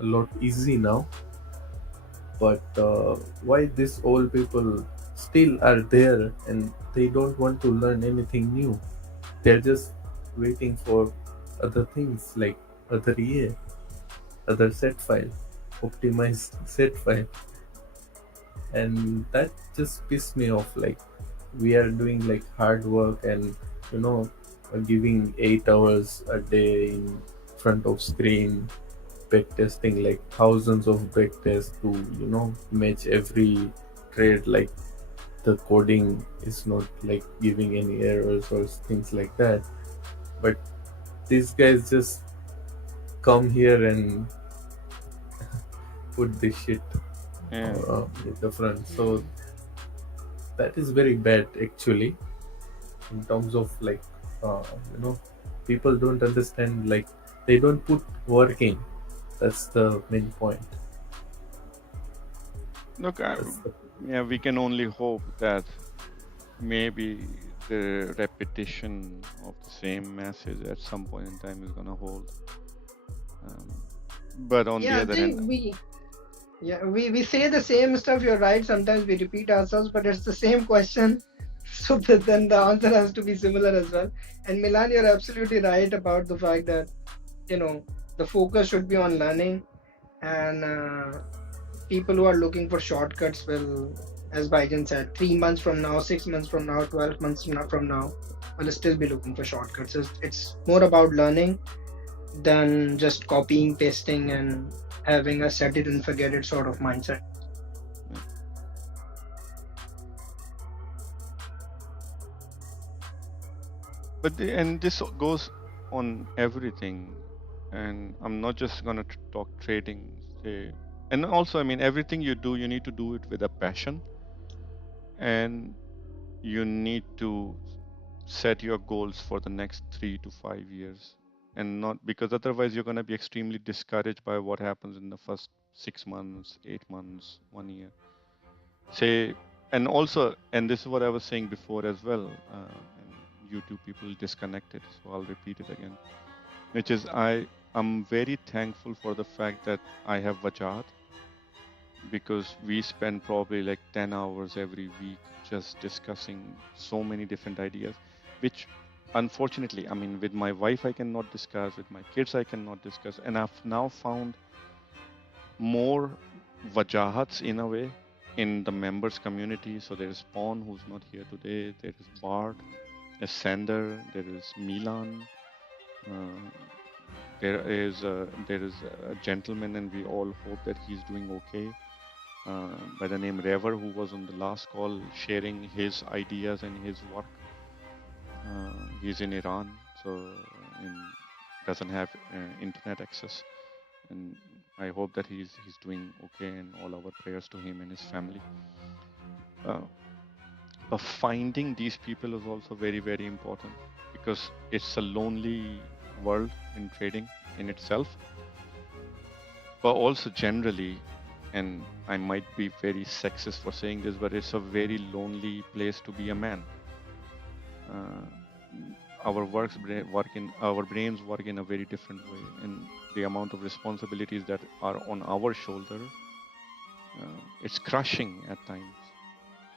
a lot easy now. But why these old people still are there and they don't want to learn anything new? They're just waiting for other things like other EA, other set file, optimized set file, and that just pissed me off. Like we are doing like hard work and you know giving 8 hours a day in front of screen, back testing like thousands of back tests to match every trade, like the coding is not like giving any errors or things like that. But these guys just come here and put this shit Yeah. in the front. So that is very bad actually, in terms of like uh, you know people don't understand, like they don't put working. That's the main point. Look, That's the yeah, we can only hope that maybe the repetition of the same message at some point in time is going to hold. Um, but on the Yeah, I other hand, think we say the same stuff. You're right. Sometimes we repeat ourselves, but it's the same question. So then the answer has to be similar as well. And Milan, you're absolutely right about the fact that the focus should be on learning, and people who are looking for shortcuts will, as Baijan said, 3 months from now, 6 months from now, 12 months from now, will still be looking for shortcuts. It's more about learning than just copying, pasting, and having a set it and forget it sort of mindset. yeah. And this goes on everything. And I'm not just going to talk trading. Say, and also, I mean, everything you do, you need to do it with a passion, and you need to set your goals for the next 3 to 5 years, and not because otherwise you're going to be extremely discouraged by what happens in the first 6 months, 8 months, 1 year. Say, and also, and this is what I was saying before as well, and YouTube people disconnected, so I'll repeat it again, which is I'm very thankful for the fact that I have Vajat, because we spend probably like 10 hours every week just discussing so many different ideas, which unfortunately, I mean, with my wife, I cannot discuss, with my kids, I cannot discuss. And I've now found more Vajahats in a way in the members community. So there is Spawn, who's not here today, there is Bart, there's Sander, there is Milan. Uh, there is a gentleman, and we all hope that he's doing okay, by the name Rever, who was on the last call sharing his ideas and his work. He's in Iran, so doesn't have internet access, and I hope that he's doing okay, and all our prayers to him and his family. Uh, but finding these people is also very, very important, because it's a lonely world in trading in itself, but also generally, and I might be very sexist for saying this, but it's a very lonely place to be a man. Uh, our brains work in a very different way, and the amount of responsibilities that are on our shoulder, it's crushing at times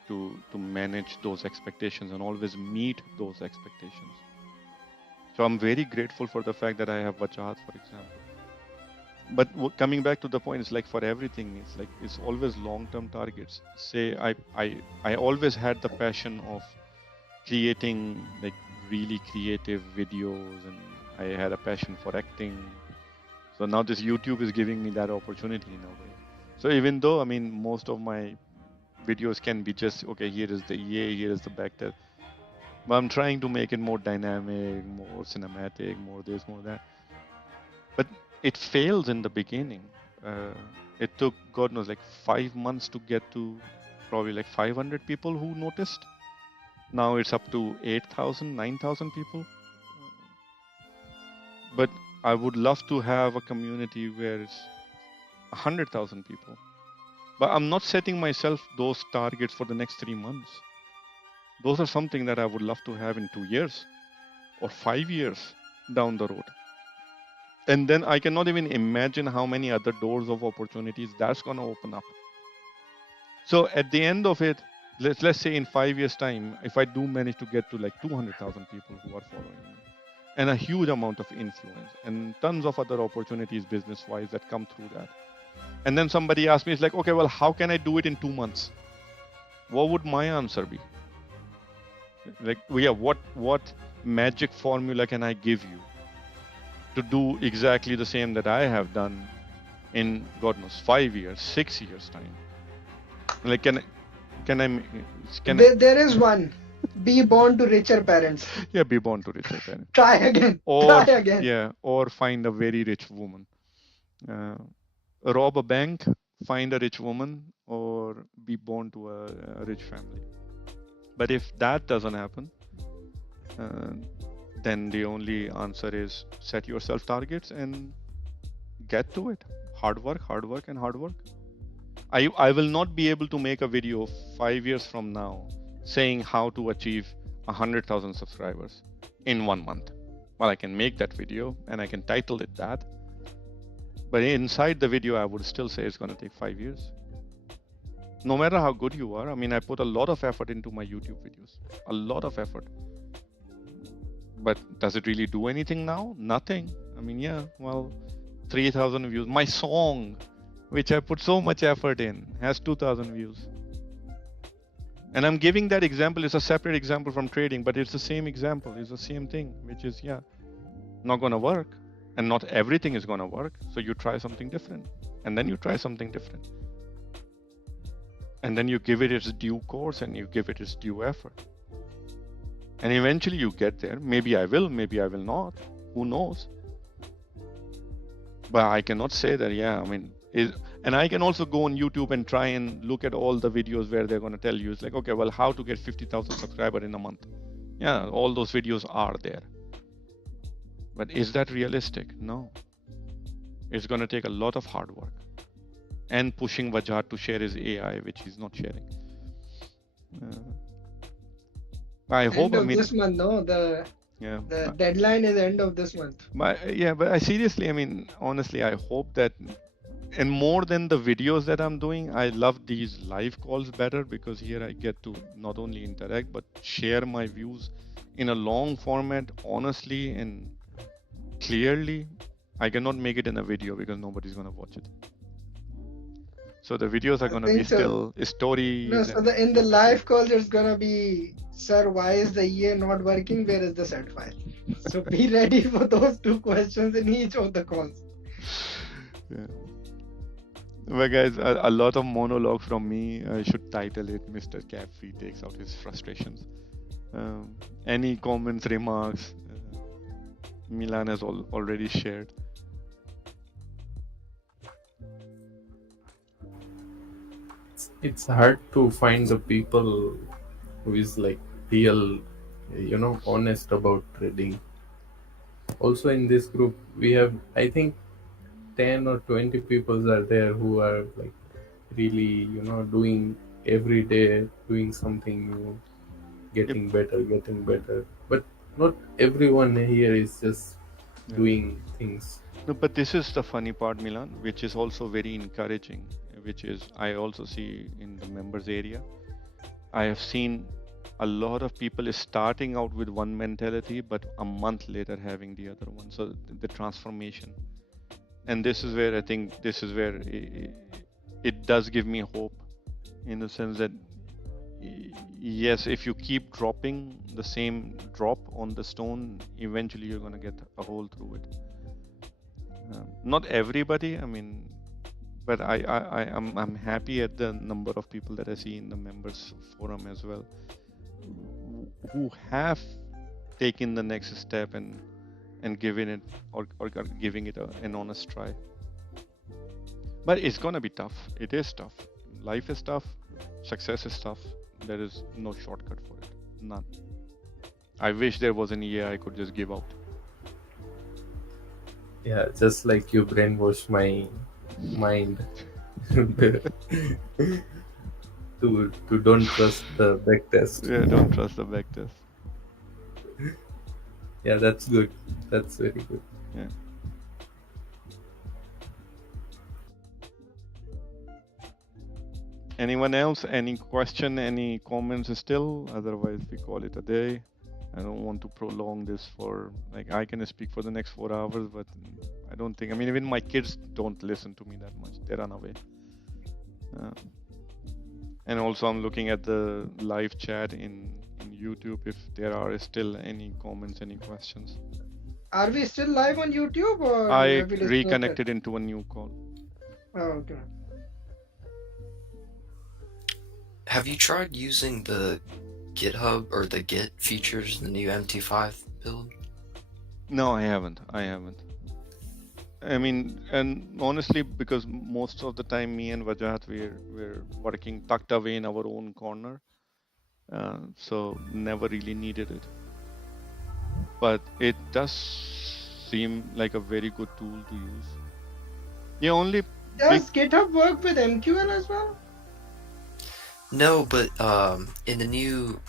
to manage those expectations and always meet those expectations. So I'm very grateful for the fact that I have Vachat, for example. But coming back to the point, it's like for everything, it's like it's always long-term targets. Say I always had the passion of creating like really creative videos, and I had a passion for acting. So now this YouTube is giving me that opportunity in a way. So even though, I mean, most of my videos can be just, okay, here is the EA, here is the back test, but I'm trying to make it more dynamic, more cinematic, more this, more that. But it fails in the beginning. Uh, it took, God knows, like 5 months to get to probably like 500 people who noticed. Now it's up to 8,000, 9,000 people. But I would love to have a community where it's 100,000 people. But I'm not setting myself those targets for the next 3 months. Those are something that I would love to have in 2 years or 5 years down the road. And then I cannot even imagine how many other doors of opportunities that's going to open up. So at the end of it, let's say in 5 years time, if I do manage to get to like 200,000 people who are following me, and a huge amount of influence and tons of other opportunities business wise that come through that, and then somebody asks me, it's like, okay, well, how can I do it in 2 months? What would my answer be? Like, yeah, what magic formula can I give you to do exactly the same that I have done in, God knows, 5 years, 6 years time? Like, can I There is one. Be born to richer parents. yeah, be born to richer parents, Try again. or Try again. yeah, or find a very rich woman, rob a bank, find a rich woman, or be born to a rich family. But if that doesn't happen, uh, then the only answer is set yourself targets and get to it. Hard work, hard work, and hard work. I will not be able to make a video 5 years from now saying how to achieve 100,000 subscribers in 1 month. Well, I can make that video and I can title it that. But inside the video, I would still say it's going to take 5 years. No matter how good you are, I mean, I put a lot of effort into my YouTube videos, a lot of effort. But does it really do anything now? Nothing. I mean, yeah, well, 3,000 views. My song, which I put so much effort in, has 2,000 views. And I'm giving that example. It's a separate example from trading, but it's the same example. It's the same thing, which is, yeah, not going to work. And not everything is going to work. So you try something different. And then you try something different. And then you give it its due course and you give it its due effort. And eventually you get there. Maybe I will not. Who knows? But I cannot say that, yeah, I mean, and I can also go on YouTube and try and look at all the videos where they're going to tell you, it's like, okay, well, how to get 50,000 subscribers in a month. Yeah, all those videos are there. But is that realistic? No. It's going to take a lot of hard work. And pushing Vajat to share his AI, which he's not sharing. I hope, End of this month, no? The deadline is end of this month. But I seriously, I mean, honestly, I hope that, and more than the videos that I'm doing, I love these live calls better because here I get to not only interact, but share my views in a long format, honestly and clearly. I cannot make it in a video because nobody's going to watch it. So the videos are going to be still stories. No, so in the live calls, it's going to be, sir, why is the EA not working? Where is the set file? So be ready for those two questions in each of the calls. Yeah. Well, guys, a lot of monologue from me. I should title it Mr. Carefree Takes Out His Frustrations. Any comments, remarks? Milan has already shared. It's hard to find the people who is like real, honest about trading. Also in this group, we have, I think, 10 or 20 people are there who are like really, doing every day, doing something new, getting better. But not everyone here is just doing things. No, but this is the funny part, Milan, which is also very encouraging, which is I also see in the members area. I have seen a lot of people is starting out with one mentality, but a month later having the other one. So the transformation. And this is where I think it does give me hope, in the sense that yes, if you keep dropping the same drop on the stone, eventually you're going to get a hole through it. Not everybody, I mean, but I'm happy at the number of people that I see in the members forum as well, who have taken the next step and given it or giving it an honest try. But it's gonna be tough. It is tough. Life is tough. Success is tough. There is no shortcut for it. None. I wish there was an EA I could just give out. Yeah, just like you brainwash my mind to don't trust the back test. Yeah, don't trust the back test. Yeah, that's good. That's very good. Yeah. Anyone else? Any question? Any comments still? Otherwise, we call it a day. I don't want to prolong this for like I can speak for the next 4 hours, but I don't think. I mean, even my kids don't listen to me that much. They run away. Uh, and also, I'm looking at the live chat in YouTube. If there are still any comments, any questions. Are we still live on YouTube or I have we disconnected? reconnected into a new call. Oh, okay. Have you tried using the GitHub or the Git features in the new MT5 build? No, I haven't. I mean, and honestly, because most of the time, me and Vajat, we're working tucked away in our own corner, so never really needed it. But it does seem like a very good tool to use. Yeah, only Does GitHub work with MQL as well? No, but in the new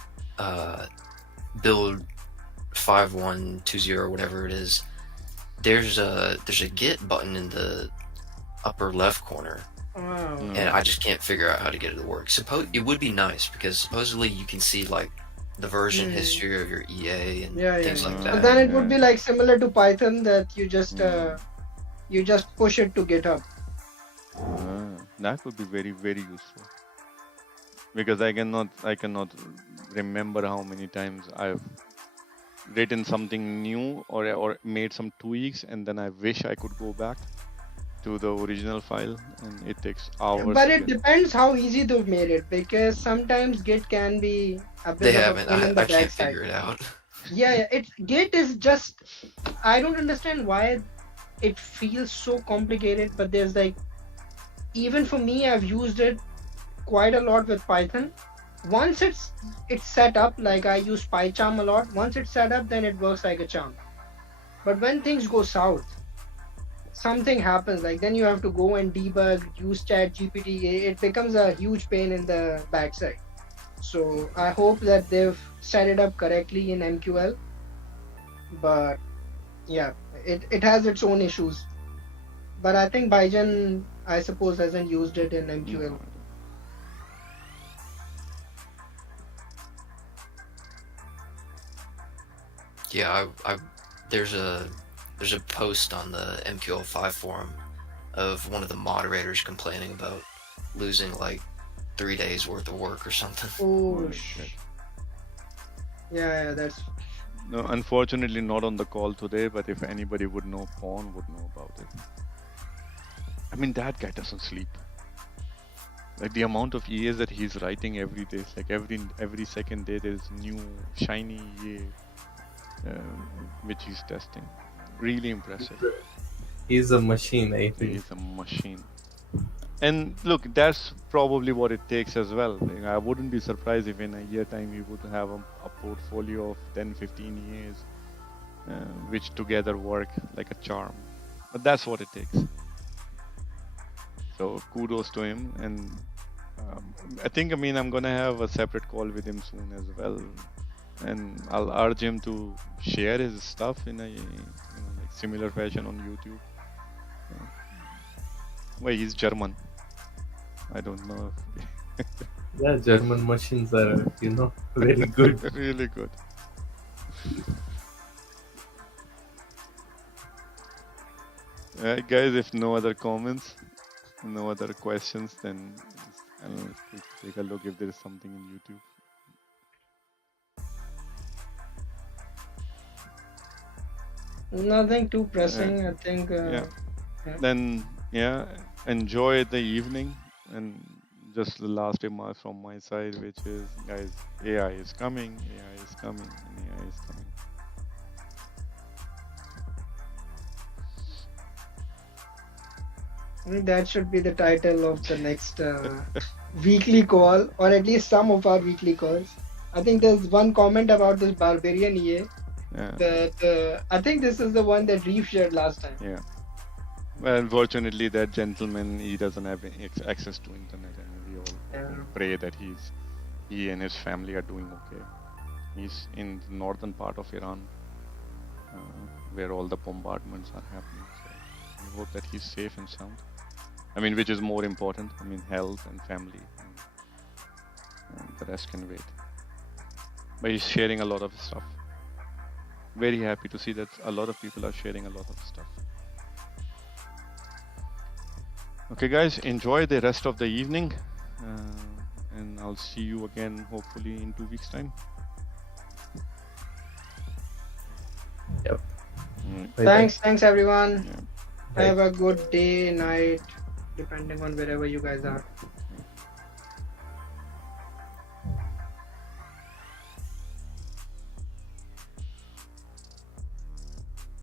build 5120 or whatever it is, there's a Git button in the upper left corner. Wow. And I just can't figure out how to get it to work. It would be nice because supposedly you can see like the version history of your EA and things like that. But then it would be like similar to Python that you just push it to GitHub. That would be very, very useful. Because I cannot remember how many times I've written something new or made some tweaks, and then I wish I could go back to the original file, and it takes hours. But it depends how easy they've made it, because sometimes Git can be a bit They of haven't. a pain in the I can't backside. figure it out. Yeah, Git is just, I don't understand why it feels so complicated, but there's like, even for me, I've used it quite a lot with Python. Once it's set up, like I use PyCharm a lot, once it's set up, then it works like a charm. But when things go south, something happens, like then you have to go and debug, use ChatGPT. It becomes a huge pain in the backside. So I hope that they've set it up correctly in MQL. But yeah, it has its own issues. But I think Baijan, I suppose, hasn't used it in MQL. Yeah, there's a post on the MQL5 forum of one of the moderators complaining about losing like 3 days worth of work or something. Oh shit. Yeah, that's. No, unfortunately not on the call today, but if anybody would know, Pawn would know about it. I mean, that guy doesn't sleep. Like the amount of EAs that he's writing every day, like every second day there's new shiny EA which he's testing. Really impressive. He's a machine, I think. He's a machine. And look, that's probably what it takes as well. Like, I wouldn't be surprised if in a year time he would have a portfolio of 10-15 EAs which together work like a charm. But that's what it takes. So kudos to him, and I think I'm gonna have a separate call with him soon as well, and I'll urge him to share his stuff in a like similar fashion on YouTube. Well, he's German. I don't know. Yeah, German machines are very good. Really good. Alright, guys, if no other comments, no other questions, then I don't know, let's take a look if there is something in YouTube. Nothing too pressing, I think. Then, enjoy the evening. And just the last remark from my side, which is, guys, AI is coming, AI is coming, and AI is coming. I think that should be the title of the next weekly call, or at least some of our weekly calls. I think there's one comment about this barbarian EA. That I think this is the one that Reef shared last time. Yeah. Well, unfortunately, that gentleman, he doesn't have access to internet, and we all pray that he and his family are doing okay. He's in the northern part of Iran, where all the bombardments are happening. So we hope that he's safe and sound. I mean, which is more important. I mean, health and family. And the rest can wait. But he's sharing a lot of stuff. Very happy to see that a lot of people are sharing a lot of stuff. Okay, guys, enjoy the rest of the evening. And I'll see you again, hopefully, in 2 weeks' time. Yep. Mm. Thanks everyone. Yeah. Have a good day, night, depending on wherever you guys are.